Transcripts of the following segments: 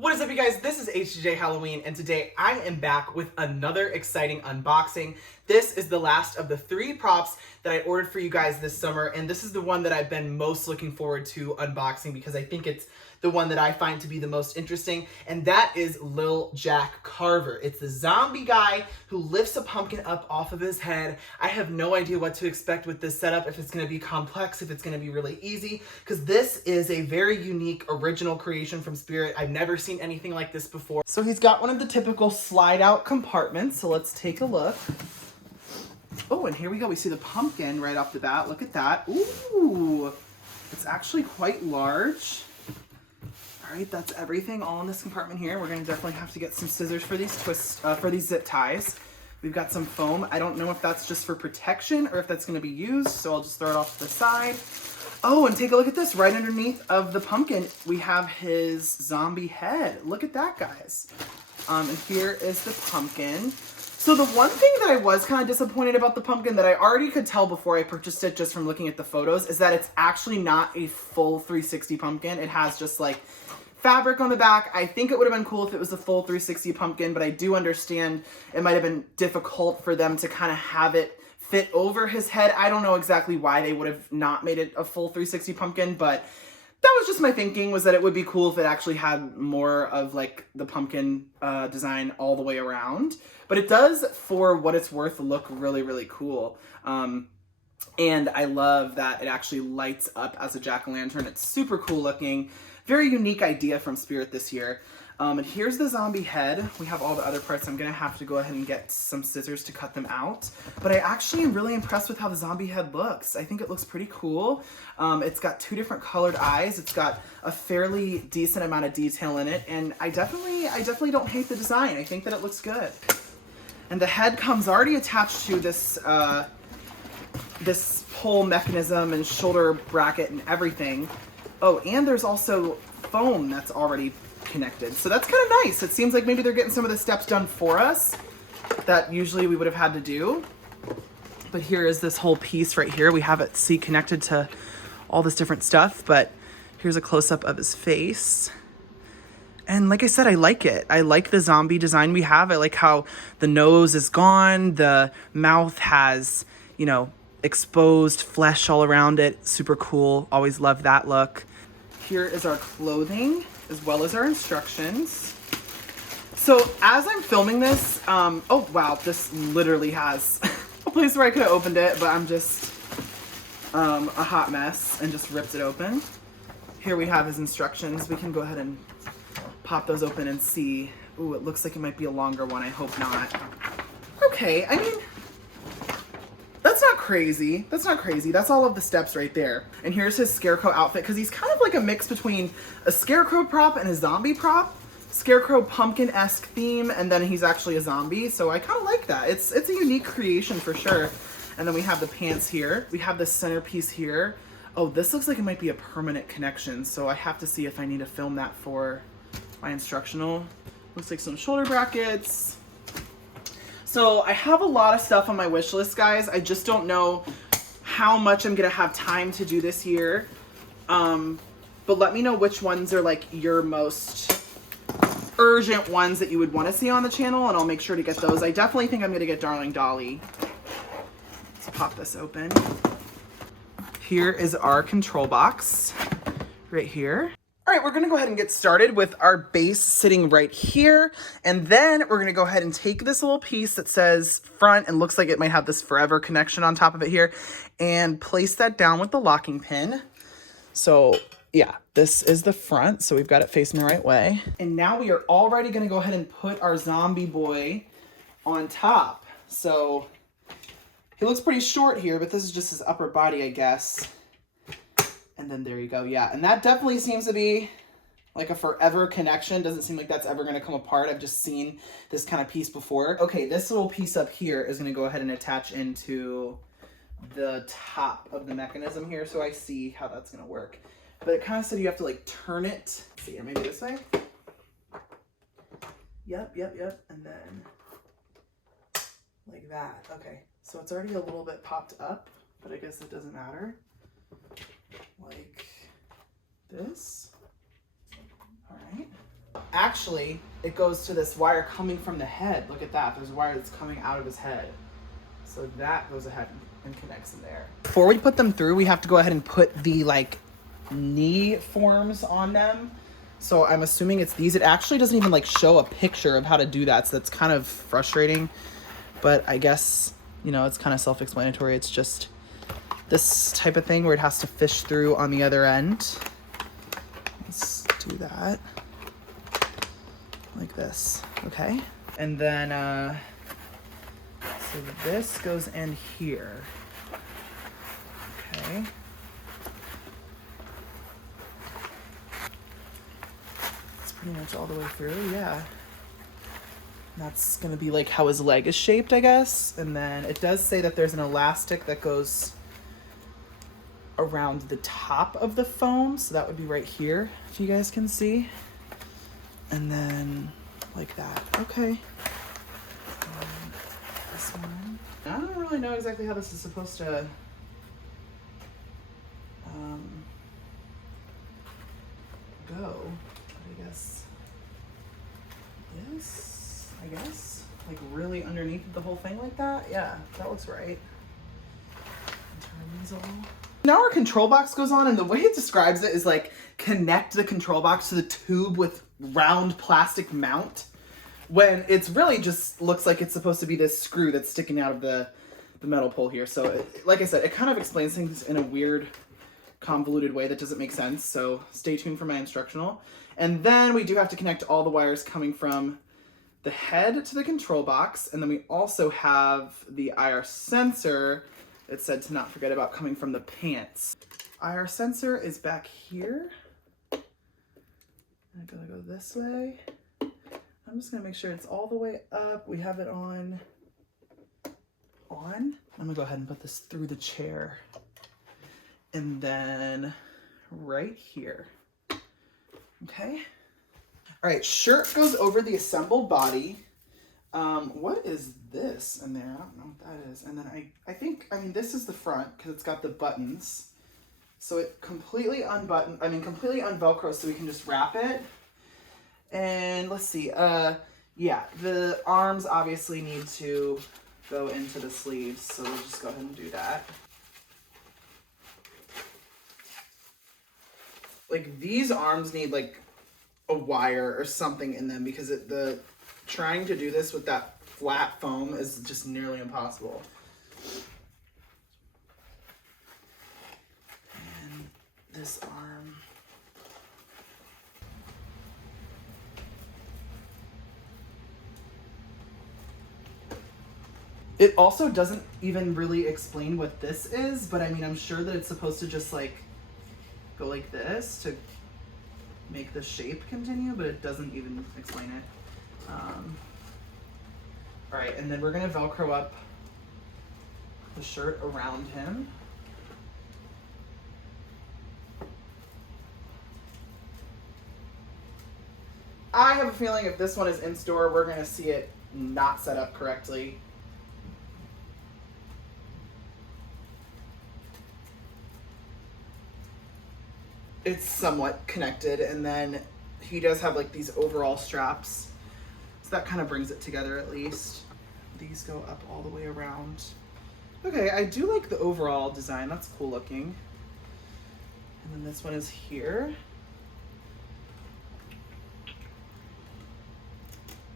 What is up, you guys? This is HJ Halloween, and today I am back with another exciting unboxing. This is the last of the 3 props that I ordered for you guys this summer, and this is the one that I've been most looking forward to unboxing because I think it's the one that I find to be the most interesting, and that is Lil Jack Carver. It's the zombie guy who lifts a pumpkin up off of his head. I have no idea what to expect with this setup, if it's going to be complex, if it's going to be really easy, because this is a very unique, original creation from Spirit. I've never seen anything like this before. So he's got one of the typical slide-out compartments, so let's take a look. Oh, and here we go. We see the pumpkin right off the bat. Look at that. Ooh, it's actually quite large. All right, that's everything all in this compartment here. We're gonna definitely have to get some scissors for these zip ties. We've got some foam. I don't know if that's just for protection or if that's gonna be used, so I'll just throw it off to the side. Oh, and take a look at this. Right underneath of the pumpkin, we have his zombie head. Look at that, guys. And here is the pumpkin. So the one thing that I was kind of disappointed about the pumpkin that I already could tell before I purchased it just from looking at the photos is that it's actually not a full 360 pumpkin. It has just like fabric on the back. I think it would have been cool if it was a full 360 pumpkin, but I do understand it might have been difficult for them to kind of have it fit over his head. I don't know exactly why they would have not made it a full 360 pumpkin, but that was just my thinking, was that it would be cool if it actually had more of like the pumpkin design all the way around. But it does, for what it's worth, look really, really cool. And I love that it actually lights up as a jack-o'-lantern. It's super cool looking. Very unique idea from Spirit this year. And here's the zombie head. We have all the other parts. I'm gonna have to go ahead and get some scissors to cut them out. But I actually am really impressed with how the zombie head looks. I think it looks pretty cool. It's got 2 different colored eyes. It's got a fairly decent amount of detail in it. And I definitely don't hate the design. I think that it looks good. And the head comes already attached to this, this whole mechanism and shoulder bracket and everything. Oh, and there's also foam that's already connected. So that's kind of nice. It seems like maybe they're getting some of the steps done for us that usually we would have had to do. But here is this whole piece right here. We have it, see, connected to all this different stuff, but here's a close-up of his face. And like I said, I like it. I like the zombie design we have. I like how the nose is gone. The mouth has, you know, exposed flesh all around it. Super cool. Always love that look. Here is our clothing, as well as our instructions. So as I'm filming this, oh wow, this literally has a place where I could have opened it, but I'm just a hot mess and just ripped it open. Here we have his instructions. We can go ahead and pop those open and see. Ooh, it looks like it might be a longer one. I hope not. Okay, I mean, that's not crazy. That's not crazy. That's all of the steps right there. And here's his scarecrow outfit, because he's kind of like a mix between a scarecrow prop and a zombie prop. Scarecrow pumpkin-esque theme, and then he's actually a zombie, so I kind of like that. It's a unique creation for sure. And then we have the pants here. We have the centerpiece here. Oh, this looks like it might be a permanent connection, so I have to see if I need to film that for my instructional. Looks like some shoulder brackets. So I have a lot of stuff on my wish list, guys. I just don't know how much I'm gonna have time to do this year. But let me know which ones are like your most urgent ones that you would want to see on the channel, and I'll make sure to get those. I definitely think I'm gonna get Darling Dolly. Let's pop this open. Here is our control box right here. All right, we're gonna go ahead and get started with our base sitting right here. And then we're gonna go ahead and take this little piece that says front and looks like it might have this forever connection on top of it here, and place that down with the locking pin. So yeah, this is the front. So we've got it facing the right way. And now we are already gonna go ahead and put our zombie boy on top. So he looks pretty short here, but this is just his upper body, I guess. And then there you go, yeah. And that definitely seems to be like a forever connection. Doesn't seem like that's ever gonna come apart. I've just seen this kind of piece before. Okay, this little piece up here is gonna go ahead and attach into the top of the mechanism here, so I see how that's gonna work. But it kind of said you have to like turn it. Let's see here, maybe this way. Yep, and then like that. Okay, so it's already a little bit popped up, but I guess it doesn't matter. Like this. All right. Actually, it goes to this wire coming from the head. Look at that. There's a wire that's coming out of his head. So that goes ahead and connects in there. Before we put them through, we have to go ahead and put the like knee forms on them. So I'm assuming it's these. It actually doesn't even like show a picture of how to do that. So that's kind of frustrating, but I guess, you know, it's kind of self-explanatory. It's just this type of thing where it has to fish through on the other end. Let's do that like this. Okay. And then, so this goes in here. Okay. It's pretty much all the way through, yeah. And that's gonna be like how his leg is shaped, I guess. And then it does say that there's an elastic that goes around the top of the foam. So that would be right here, if you guys can see. And then like that, okay. This one. I don't really know exactly how this is supposed to go. I guess this, like really underneath the whole thing like that. Yeah, that looks right. Turn these all. Now our control box goes on, and the way it describes it is like connect the control box to the tube with round plastic mount, when it's really just looks like it's supposed to be this screw that's sticking out of the metal pole here. So it, like I said, it kind of explains things in a weird, convoluted way that doesn't make sense. So stay tuned for my instructional. And then we do have to connect all the wires coming from the head to the control box. And then we also have the IR sensor. It said to not forget about coming from the pants. IR sensor is back here. I'm gonna go this way. I'm just gonna make sure it's all the way up. We have it on. I'm gonna go ahead and put this through the chair. And then right here. Okay. All right, shirt goes over the assembled body. What is this in there? I don't know what that is. And then I think, this is the front because it's got the buttons. So it completely completely unvelcros so we can just wrap it. And let's see, yeah, the arms obviously need to go into the sleeves, so we'll just go ahead and do that. Like these arms need like a wire or something in them because trying to do this with that flat foam is just nearly impossible. And this arm. It also doesn't even really explain what this is, but I'm sure that it's supposed to just like go like this to make the shape continue, but it doesn't even explain it. All right, and then we're gonna Velcro up the shirt around him. I have a feeling if this one is in store, we're gonna see it not set up correctly. It's somewhat connected, and then he does have like these overall straps, so that kind of brings it together at least. These go up all the way around. Okay, I do like the overall design. That's cool looking. And then this one is here.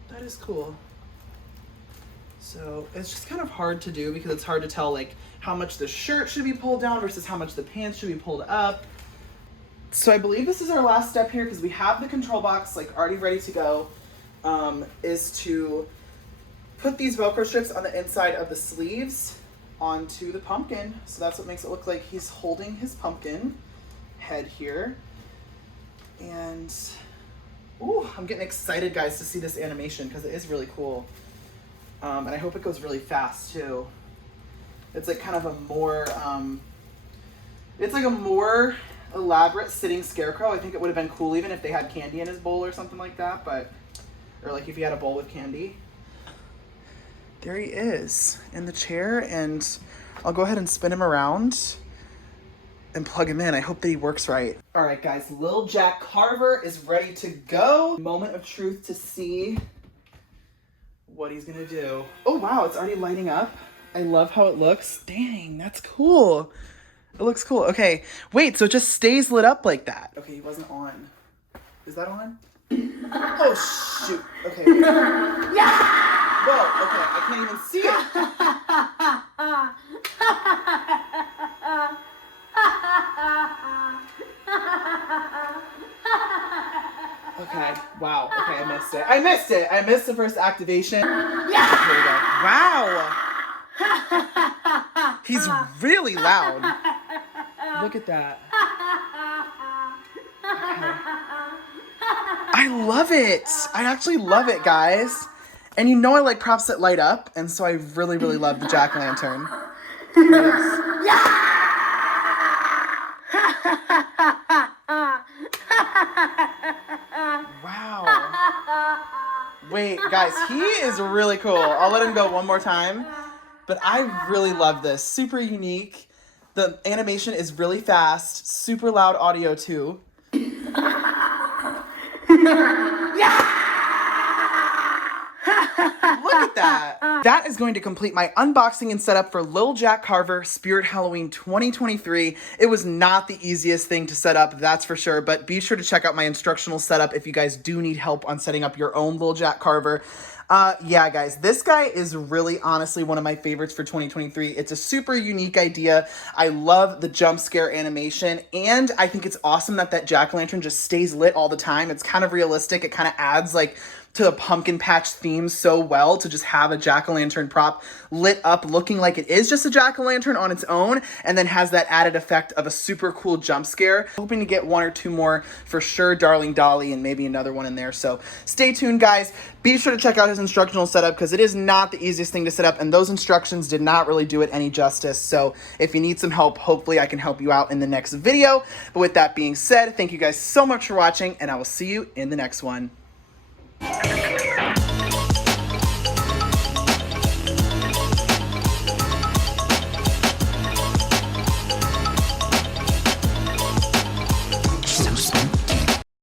That is cool. So it's just kind of hard to do because it's hard to tell like how much the shirt should be pulled down versus how much the pants should be pulled up. So I believe this is our last step here because we have the control box like already ready to go, is to put these Velcro strips on the inside of the sleeves onto the pumpkin. So that's what makes it look like he's holding his pumpkin head here. And, ooh, I'm getting excited, guys, to see this animation because it is really cool. And I hope it goes really fast too. It's like kind of a more, it's like a more elaborate sitting scarecrow. I think it would have been cool even if they had candy in his bowl or something like that, or like if he had a bowl with candy. There he is in the chair, and I'll go ahead and spin him around and plug him in. I hope that he works right. All right, guys, Lil Jack Carver is ready to go. Moment of truth to see what he's gonna do. Oh, wow, it's already lighting up. I love how it looks. Dang, that's cool. It looks cool. Okay, wait, so it just stays lit up like that. Okay, he wasn't on. Is that on? Oh, shoot. Okay. Whoa, okay, I can't even see it. Okay, wow, okay, I missed it. I missed the first activation. Here we go. Wow. He's really loud. Look at that. Okay. I love it. I actually love it, guys. And you know I like props that light up, and so I really, really love the jack-o'-lantern. Wow. Wait, guys, he is really cool. I'll let him go one more time. But I really love this. Super unique. The animation is really fast. Super loud audio, too. Look at that. That is going to complete my unboxing and setup for Lil Jack Carver Spirit Halloween 2023. It was not the easiest thing to set up, that's for sure, but be sure to check out my instructional setup if you guys do need help on setting up your own Lil Jack Carver. Yeah, guys, this guy is really honestly one of my favorites for 2023. It's a super unique idea. I love the jump scare animation, and I think it's awesome that that jack-o'-lantern just stays lit all the time. It's kind of realistic. It kind of adds like to the pumpkin patch theme so well to just have a jack-o'-lantern prop lit up looking like it is just a jack-o'-lantern on its own, and then has that added effect of a super cool jump scare. Hoping to get one or two more for sure, Darling Dolly, and maybe another one in there. So stay tuned, guys. Be sure to check out his instructional setup because it is not the easiest thing to set up, and those instructions did not really do it any justice. So if you need some help, hopefully I can help you out in the next video. But with that being said, thank you guys so much for watching, and I will see you in the next one.